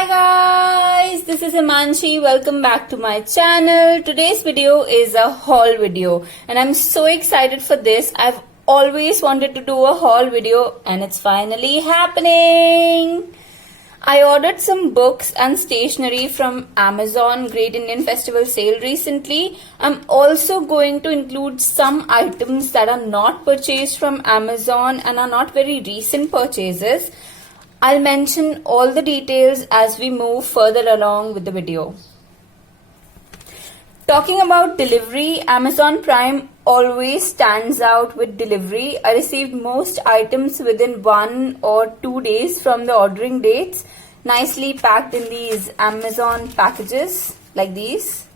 Hi guys, this is Himanshi. Welcome back to my channel. Today's video is a haul video and I'm so excited for this. I've always wanted to do a haul video and it's finally happening. I ordered some books and stationery from Amazon Great Indian Festival sale recently. I'm also going to include some items that are not purchased from Amazon and are not very recent purchases. I'll mention all the details as we move further along with the video. Talking about delivery, Amazon Prime always stands out with delivery. I received most items within 1 or 2 days from the ordering dates, nicely packed in these Amazon packages like these.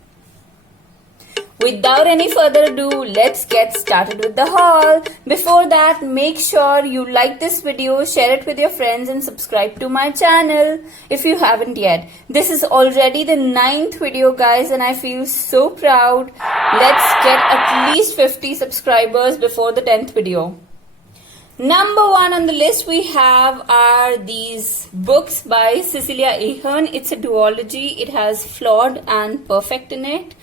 Without any further ado, let's get started with the haul. Before that, make sure you like this video, share it with your friends and subscribe to my channel if you haven't yet. This is already the 9th video guys and I feel so proud. Let's get at least 50 subscribers before the 10th video. Number 1 on the list we have are these books by Cecilia Ahern. It's a duology. It has Flawed and Perfect in it.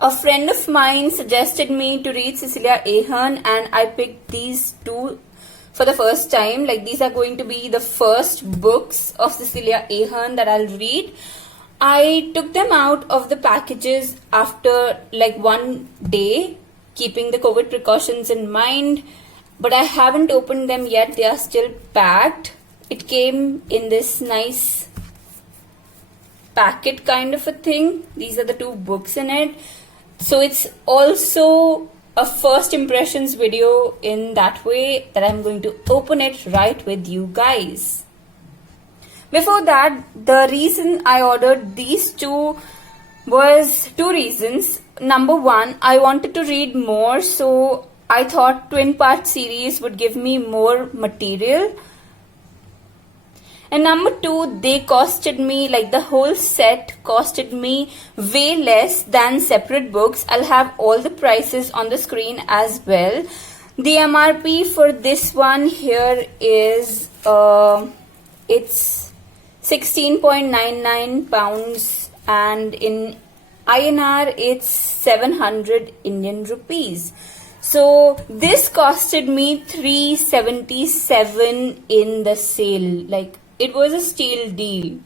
A friend of mine suggested me to read Cecilia Ahern and I picked these two for the first time. Like these are going to be the first books of Cecilia Ahern that I'll read. I took them out of the packages after like one day, keeping the COVID precautions in mind. But I haven't opened them yet. They are still packed. It came in this nice packet kind of a thing. These are the two books in it. So it's also a first impressions video in that way that I'm going to open it right with you guys. Before that, the reason I ordered these two was two reasons. Number 1, I wanted to read more, so I thought twin-part series would give me more material. And number 2, they costed me, like the whole set costed me way less than separate books. I'll have all the prices on the screen as well. The MRP for this one here is, it's 16.99 pounds and in INR it's 700 Indian rupees. So this costed me 377 in the sale. Like it was a steal deal.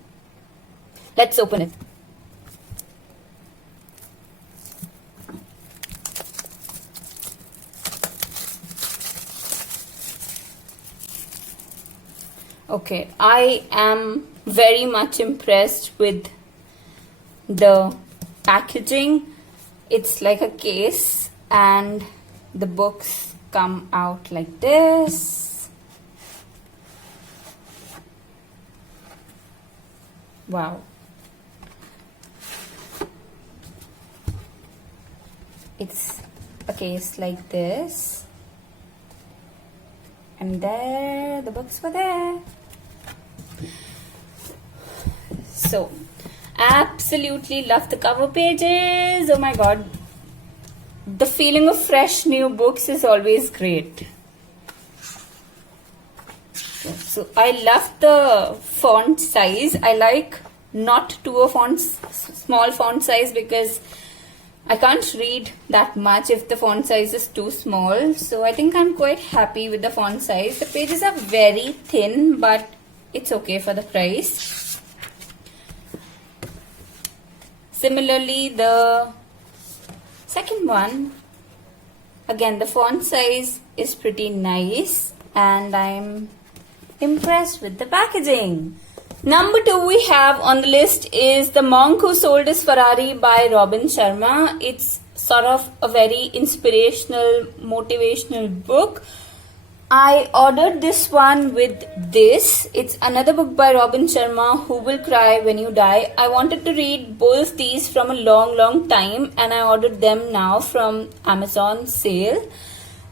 Let's open it. Okay, I am very much impressed with the packaging. It's like a case and the books come out like this. Wow. It's a case like this. And there, the books were there. So, absolutely love the cover pages. Oh my god. The feeling of fresh new books is always great. So I love the font size. I like not to a small font size because I can't read that much if the font size is too small. So I think I'm quite happy with the font size. The pages are very thin, but it's okay for the price. Similarly, the second one, again the font size is pretty nice and I'm impressed with the packaging. Number 2 we have on the list is The Monk Who Sold His Ferrari by Robin Sharma. It's sort of a very inspirational, motivational book. I ordered this one with this. It's another book by Robin Sharma, Who Will Cry When You Die. I wanted to read both these from a long time and I ordered them now from Amazon sale.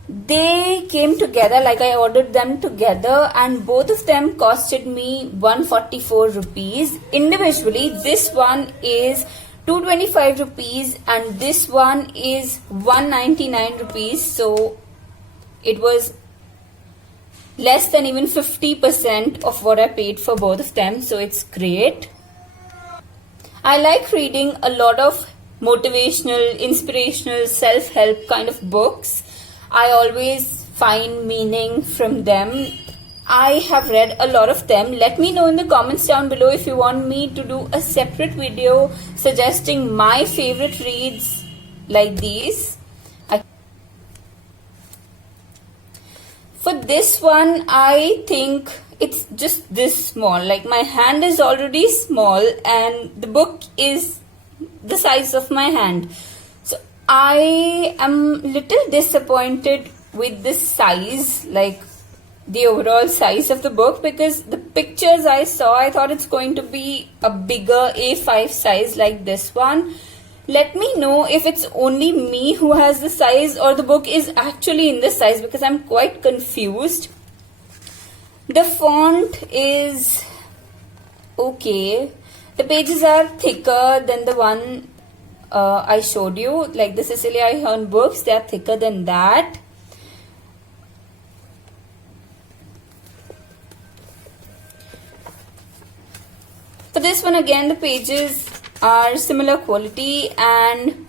They came together, like I ordered them together and both of them costed me 144 rupees. Individually, this one is 225 rupees and this one is 199 rupees. So it was less than even 50% of what I paid for both of them, so it's great. I like reading a lot of motivational, inspirational, self-help kind of books. I always find meaning from them. I have read a lot of them. Let me know in the comments down below if you want me to do a separate video suggesting my favorite reads like these. For this one, I think it's just this small. Like, my hand is already small and the book is the size of my hand. So I am little disappointed with this size, like the overall size of the book, because the pictures I saw, I thought it's going to be a bigger A5 size like this one. Let me know if it's only me who has the size or the book is actually in this size, because I'm quite confused. The font is okay. The pages are thicker than the one I showed you, like the Cecilia Ahern books. They are thicker than that. For this one again, the pages are similar quality and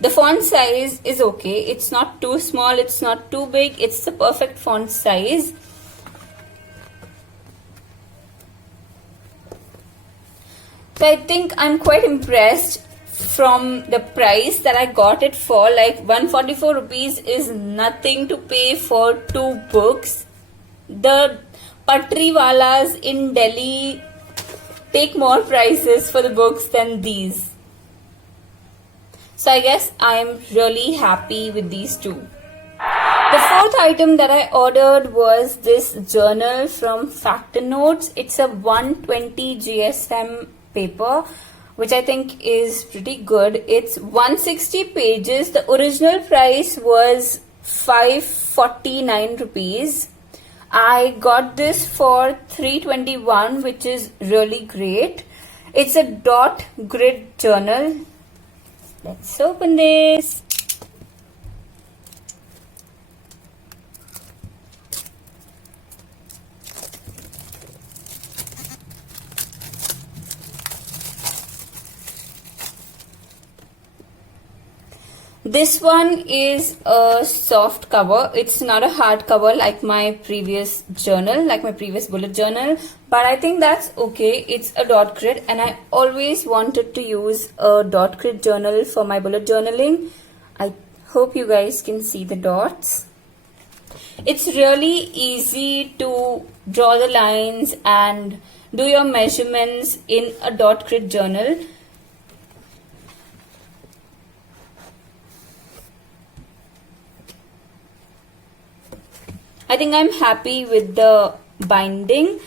the font size is okay. It's not too small, it's not too big, it's the perfect font size. So I think I'm quite impressed from the price that I got it for. Like, 144 rupees is nothing to pay for 2 books. The Patriwalas in Delhi take more prices for the books than these. So I guess I'm really happy with these two. The fourth item that I ordered was this journal from Factor Notes. It's a 120 GSM paper, which I think is pretty good. It's 160 pages. The original price was 549 rupees. I got this for 321, which is really great. It's a dot grid journal. Let's open this. This one is a soft cover. It's not a hard cover like my previous journal, like my previous bullet journal, but I think that's okay. It's a dot grid and I always wanted to use a dot grid journal for my bullet journaling. I hope you guys can see the dots. It's really easy to draw the lines and do your measurements in a dot grid journal. I think I'm happy with the binding,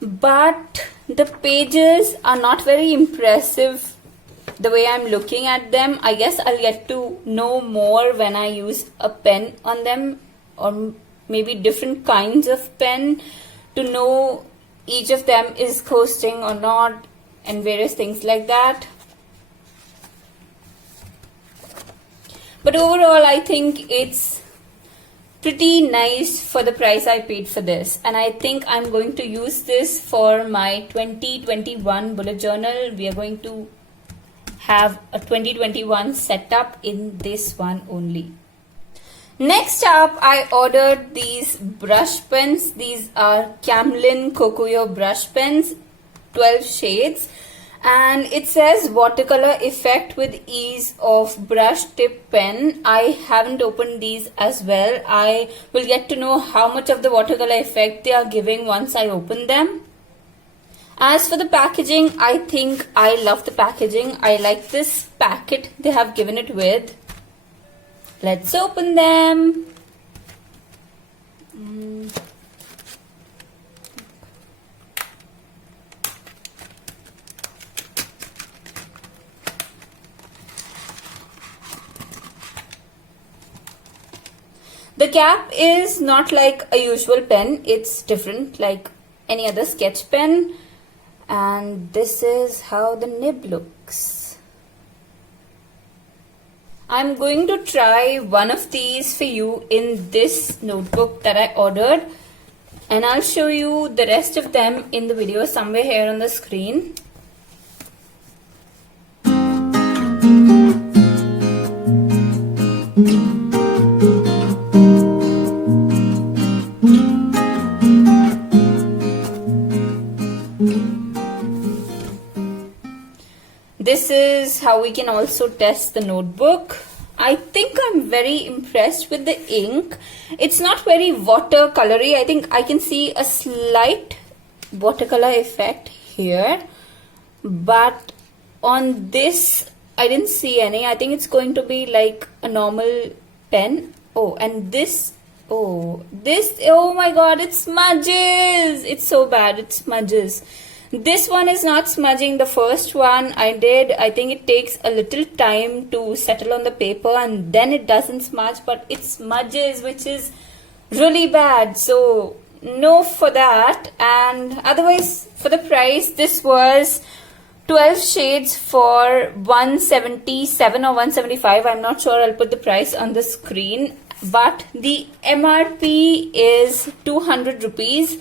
but the pages are not very impressive the way I'm looking at them. I guess I'll get to know more when I use a pen on them, or maybe different kinds of pen, to know each of them is coasting or not and various things like that. But overall, I think it's pretty nice for the price I paid for this, and I think I'm going to use this for my 2021 bullet journal. We are going to have a 2021 setup in this one only. Next up, I ordered these brush pens. These are Camlin Kokuyo brush pens, 12 shades. And it says watercolor effect with ease of brush tip pen. I haven't opened these as well. I will get to know how much of the watercolor effect they are giving once I open them. As for the packaging, I think I love the packaging. I like this packet they have given it with. Let's open them. The cap is not like a usual pen. It's different, like any other sketch pen. And this is how the nib looks. I'm going to try one of these for you in this notebook that I ordered. and I'll show you the rest of them in the video somewhere here on the screen. This is how we can also test the notebook. I think I'm very impressed with the ink. It's not very watercolory. I think I can see a slight watercolor effect here, but on this I didn't see any. I think it's going to be like a normal pen. Oh, and this, oh my god, it smudges. It's so bad, it smudges. This one is not smudging. The first one I did, I think it takes a little time to settle on the paper and then it doesn't smudge, but it smudges, which is really bad. So no for that. And otherwise, for the price, this was 12 shades for 177 or 175. I'm not sure. I'll put the price on the screen, but the MRP is 200 rupees.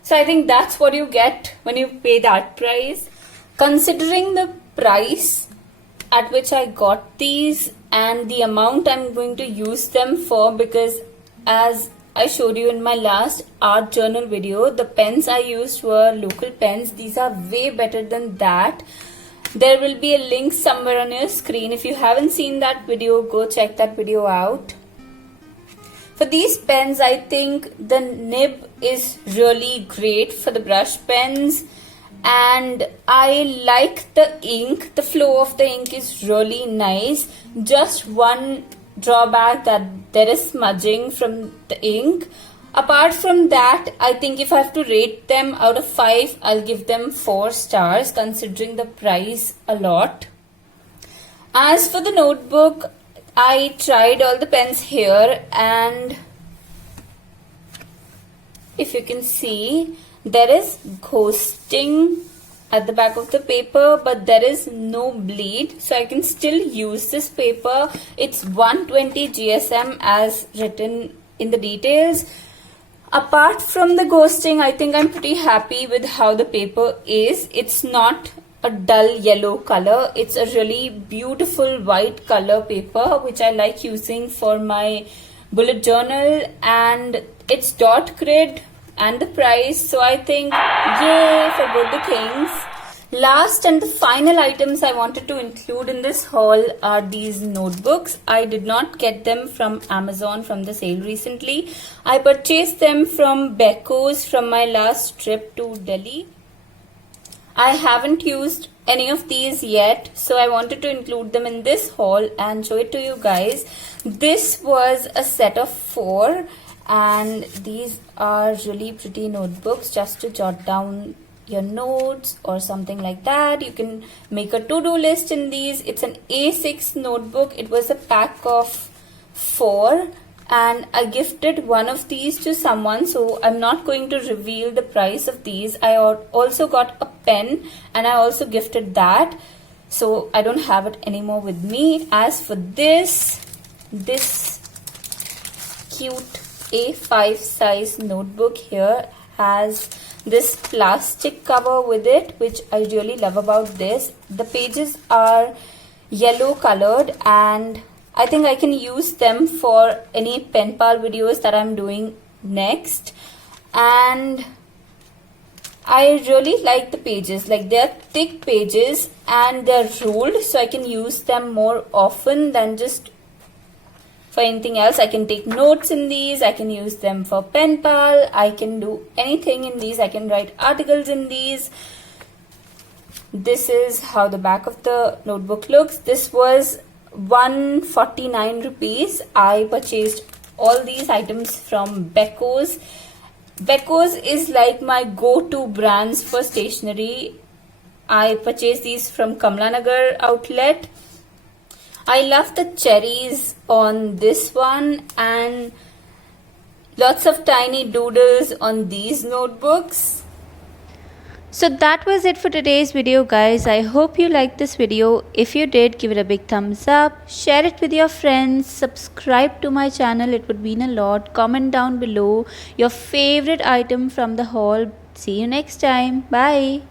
So I think that's what you get when you pay that price. Considering the price at which I got these and the amount I'm going to use them for, because as I showed you in my last art journal video, the pens I used were local pens. These are way better than that. There will be a link somewhere on your screen. If you haven't seen that video, go check that video out. For these pens, I think the nib is really great for the brush pens, and I like the ink. The flow of the ink is really nice. Just one drawback, that there is smudging from the ink. Apart from that, I think if I have to rate them out of 5, I'll give them 4 stars considering the price a lot. As for the notebook, I tried all the pens here, and if you can see, there is ghosting at the back of the paper, but there is no bleed, so I can still use this paper. It's 120 GSM as written in the details. Apart from the ghosting, I think I'm pretty happy with how the paper is. It's not a dull yellow color. It's a really beautiful white color paper, which I like using for my bullet journal, and it's dot grid and the price. So I think yay for both the things. Last and the final items I wanted to include in this haul are these notebooks. I did not get them from Amazon from the sale recently. I purchased them from Becos from my last trip to Delhi. I haven't used any of these yet, so I wanted to include them in this haul and show it to you guys. This was a set of 4, and these are really pretty notebooks just to jot down your notes or something like that. You can make a to-do list in these. It's an A6 notebook. It was a pack of 4, and I gifted one of these to someone, so I'm not going to reveal the price of these. I also got a pen and I also gifted that, so I don't have it anymore with me. As for this cute A5 size notebook here has this plastic cover with it, which I really love about this. The pages are yellow colored, and I think I can use them for any pen pal videos that I'm doing next. And I really like the pages. Like, they're thick pages and they're ruled, so I can use them more often than just for anything else. I can take notes in these. I can use them for pen pal. I can do anything in these. I can write articles in these. This is how the back of the notebook looks. This was 149 rupees. I purchased all these items from Becos. Becos is like my go-to brands for stationery. I purchased these from Kamlanagar outlet. I love the cherries on this one and lots of tiny doodles on these notebooks. So that was it for today's video, guys. I hope you liked this video. If you did, give it a big thumbs up, share it with your friends, subscribe to my channel, it would mean a lot. Comment down below your favorite item from the haul. See you next time. Bye.